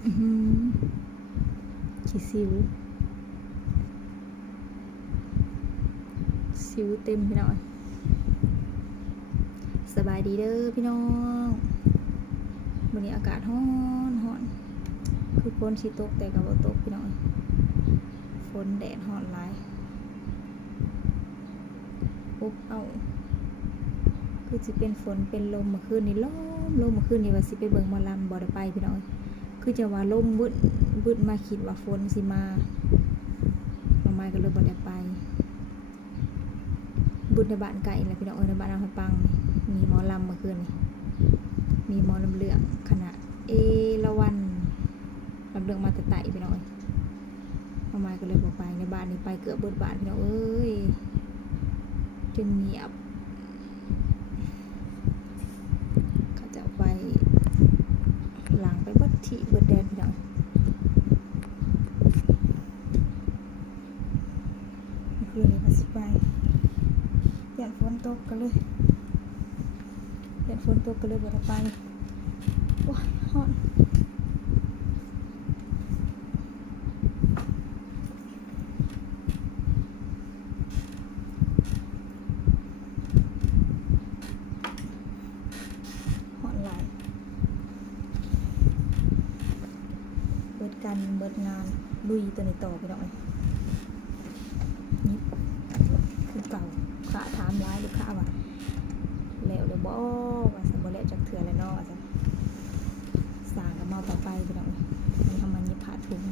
ขี้สิวเต็มพี่น้องสบายดีเด้อพี่น้องวันนี้อากาศร้อนคือฝนสิตกแต่ก็บ่ตกพี่น้องฝนแดดร้อนหลายปุ๊บเอาคือสิเป็นฝนเป็นลมเมื่อคืนนี้ลมเมื่อคืนนี้ว่าสิไปเบิ่งหมอลำบ่ได้ไปพี่น้องคือจะว่าลมบึ้ดมาคิดว่าฝนสิมาบ่มาก็เลยบ่ได้ไปบุญในบ้านไก่แหละพี่น้องในบ้านเราปังมีหมอลำเมื่อคืนนี่มีหมอลำเลืองคณะเอราวัณลำเลืองมาแต่ไต่พี่น้องทำไมก็เลยบอกไปในบ้านนี้ไปเกือบเบิดบ้านพี่น้องเอ้ยจนเงียบเขาจะไปหลังไปเบิดที่เบิดแดนพี่น้องเมื่อคืนนี้มาสิไปเปลี่ยนฝนตกกันเลยบ่ได้ไปว้าร้อนหลายเบิดงานลุยตัวนี้ต่อไปหน่อยนี่คือเก่าขาถามร้ายลูกค้าว่าแล้วเดี๋ยวบ่ว่าสมบูรณ์แล้วจากเถื่อแล้วเนาะจ้ะสร้างกับเมาต่อไปพี่น้องมันทำมันยิบผ้าถุง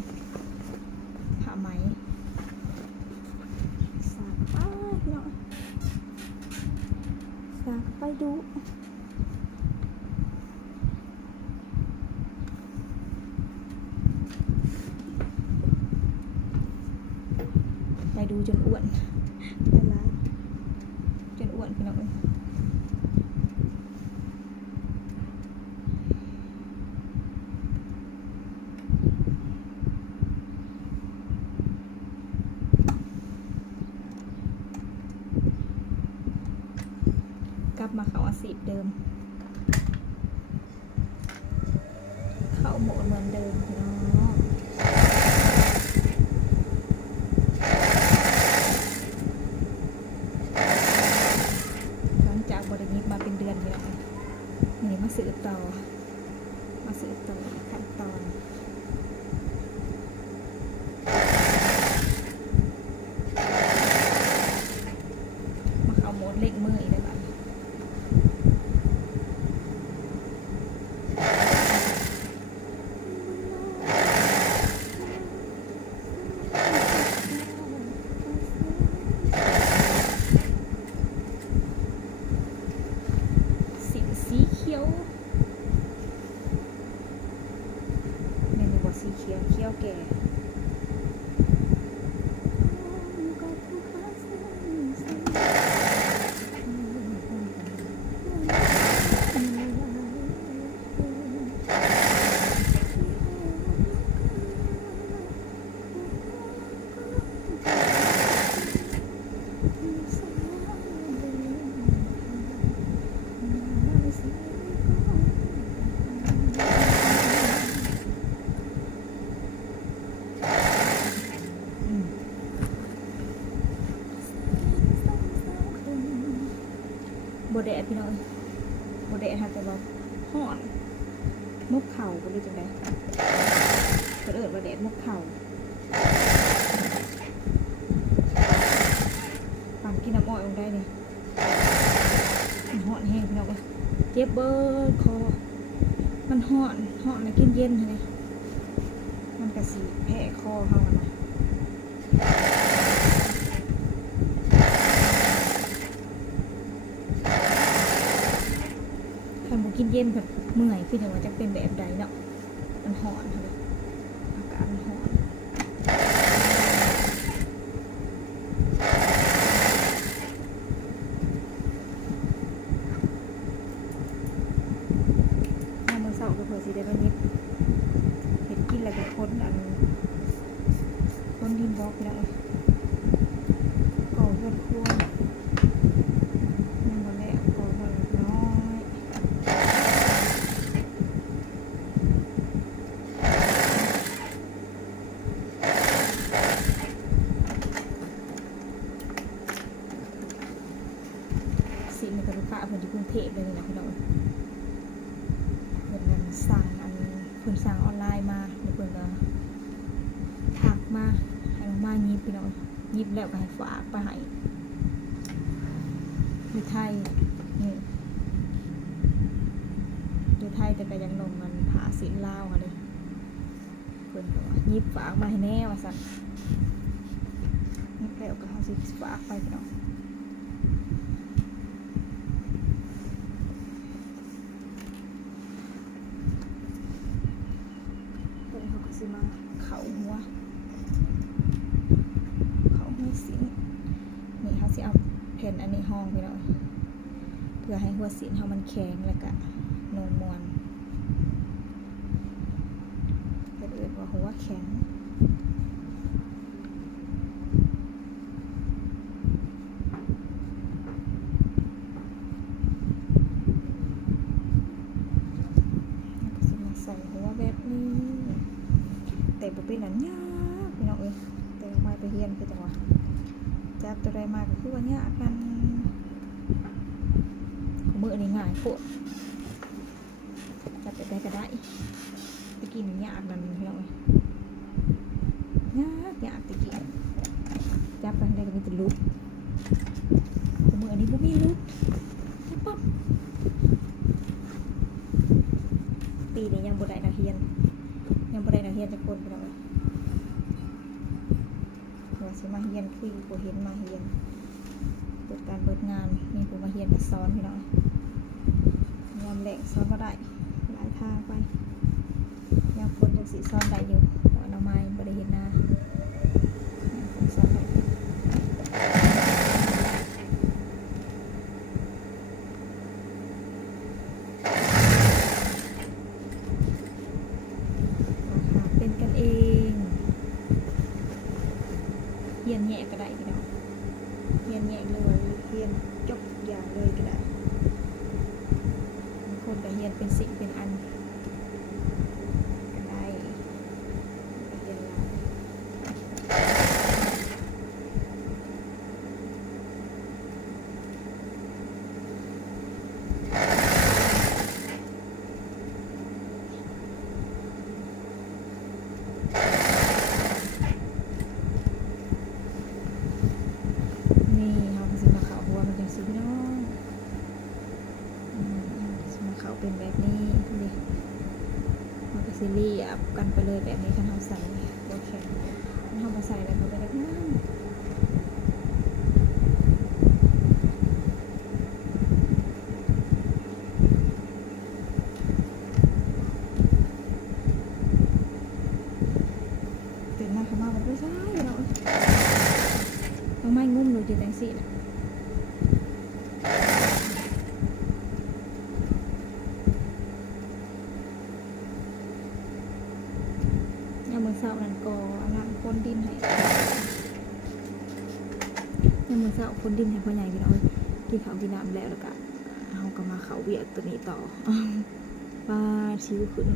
ผ้าไหมสร้างไปพี่น้องสร้างไปดูจนอ้วนจนอ้วนพี่น้องกลับมาเข้าอาชีพเดิมเข้าโหมดเหมือนเดิมพี่น้องบริณิตมาเป็นเดือนเลยนี่มาสืบต่อขั้นตอนมาเข้าโหมดเล็กมืออีกแล้วบ้างสีเขียวแก่โบเดะพี่น้องโบเดะค่ะแต่ว่าห่อนมุกเข่าก็เลยจังได้เปิดโบเดะมุกเข่าปั่นกินน้ำอ้อยลงได้เลยห่อนแห้งพี่น้องเจ็บเบอร์คอมันห่อนนะกินเย็นเลยมันกระสีแผลคอเขานะกินเย็นแบบเมื่อยคืออย่างว่าจะเป็นแบบใดเนาะมันหอนเลยอากาศมันหอนน้ำมันเศร้าก็เผื่อสิได้นิดเห็ดกินอะไรกับคนดินบล็อกแล้วก่อเพื่อนครัวยังบ่แล้วก่อเพื่อนน้อย พิ่นสั่งออนไลน์มาเดี๋ยวเพิ่นก็ทักมาให้น้องมายิบพี่น้องยิบแล้วก็ให้ฝากไปให้อยู่ไทยนี่อยู่ไทยแต่ก็ยังนมมันผ่าสินลาวค่ะเด้เพิ่นก็ว่ายิบฝากมาให้แน่ว่าซั่นยิบแล้วก็เฮาสิฝากไปพี่น้องตอนนี้เขาก็สิมาเข้าหัวสินนี่เขาสิเอาแผ่นอันนี้ห้องไปหน่อยเพื่อให้หัวสินเขามันแข็งแล้วก็นมมวนจะเอิดว่าหัวแข็งแล้วก็สิมาใส่หัวแบบนี้แต่บ่เป็นอันยากพี่น้องเอ้ยแต่มาไปเฮียนคือจังหวะจับตัวใดมาก็คือว่าเนี่ยกันมือนี่ง่ายโคตรจับไปได้ก็ได้ตะกี้นี่ยากนั่นพี่น้องยากตะกี้จับไปได้ก็มีแต่ลุกมืออันนี้บ่มีลุกปั๊บปีนี้ยังบ่ได้นักเรียนจักคนพี่น้องว่าสิมาเรียนคือบ่เห็นมาเรียนเปิดการเปิดงานมีผู้มาเรียนก็สอนพี่น้องยามแรงสอนบ่ได้หลายทางไปยามคนจังสิสอนได้อยู่แต่น้องไม้บ่ได้เห็นหน้าสอนได้เป็นกันเองเรียนแยกก็ได้พี่น้องเรียนแยกเลยเรียนจบอย่างเลยก็ได้บางคนก็เรียนเป็นสิ่งเป็นอันก็ได้เรียนแล้วนี่เราก็สิมาเข้าหัวมันจังสิพี่น้องสิมาเข้าเป็นแบบนี้นี่เราก็สิเรียบกันไปเลยแบบนี้คันเราใส่โอเคคันเรามาใส่แล้วก็ไปแบบนั้นตื่นมาเข้ามาแบบไม่ใช่เราต้องไม่งุ้มเลยจีแตงสีนะยามมื้อเช้านั่นก็ล้างคนดินให้ยามมื้อเช้าคนดินให้พ่อใหญ่พี่น้องกินข้าวกินน้ำแล้วก็เอาก็มาเข้าเวียกตัวนี้ต่อปลาชิวขึ้น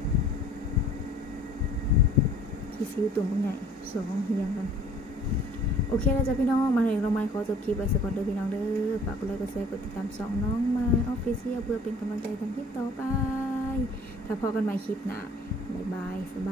ที่ซิวตัวพ่อใหญ่สองเฮียงกันโอเคแล้วจ้ะพี่น้องมาเลยเรามาขอจบคลิปไว้สักก่อนเด้อพี่น้องเด้อฝากกดไลค์กดแชร์กดติดตามช่องน้องมาออฟฟิเชียลเพื่อเป็นกำลังใจทำคลิปต่อไปถ้าพอกันใหม่คลิปหน้าบ๊ายบายสบาย